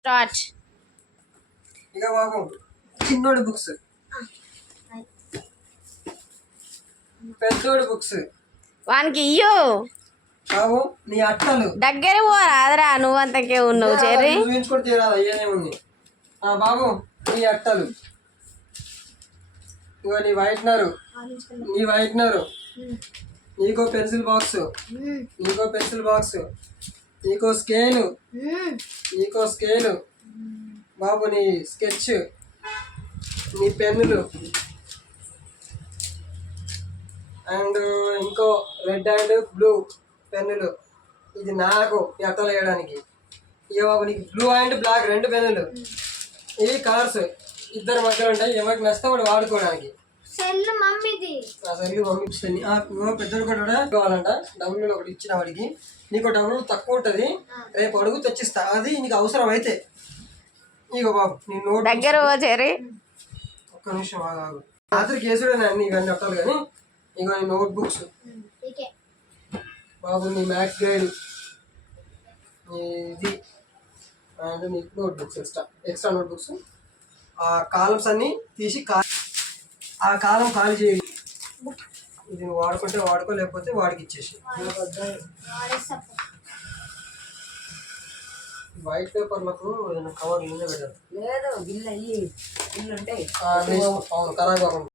Start. ఇక బాబు చిన్నోడి books పెద్దోడి books వానికి ఇయ్యో. బాబు నీ అట్టలు. దగ్గర పోరాదరా నువ్వంతకే ఉన్నావు చెర్రీ. చూపించుకుంటే తీరాదు అయ్యనే ఉంది. ఆ బాబు నీ అట్టలు. ఇగో నీ వైట్నరు. నీ వైట్నరు. నీకో పెన్సిల్ బాక్స్ నీకో పెన్సిల్ బాక్స్ నీకో స్కేలు. నీకో స్కేలు. బాబు నీ స్కెచ్ నీ పెన్నులు. అండ్ ఇంకో రెడ్ అండ్ బ్లూ పెన్నులు. ఇది నాకు అట్టలు వేయడానికి ఇక బాబు నీకు బ్లూ అండ్ బ్లాక్ రెండు పెన్నులు. ఇవి కలర్స్. ఇద్దరు మధ్యలో ఉంటాయి. ఎవరికి నచ్చితే వాడు వాడుకోవడానికి. సెల్ మమ్మీది. అసలు పంపిస్తుంది పెద్దలు కూడా కావాలంట. డబ్బులు ఒకటి ఇచ్చిన వాడికి. నీకు డబ్బులు తక్కువ ఉంటుంది. రేపు అడుగు తెచ్చిస్తా. అది నీకు అవసరం అయితే ఇగో బాబు నీ నోట్ దగ్గర పో చెర్రీ. ఒక్క నిమిషం ఆగు, రాత్రి కేసుడే అన్ని ఇవన్నీ అట్టాలి కానీ ఇగో నీ నోట్ బుక్స్ బాబు నీ మ్యాథ్స్ గైడ్. ఇది అండ్ నీ notebooks extra. Extra notebooks ఆ కాలమ్స్ అన్ని తీసి కా ఆ కాలం ఖాళీ చేయి. ఇది వాడుకుంటే వాడుకో లేకపోతే వాడికి ఇచ్చేసి వైట్ పేపర్లకు కవర్ ముందే పెట్టారు లేదు బిల్లు అయ్యి బిల్లు ఉంటాయి. అవును ఖరాబ్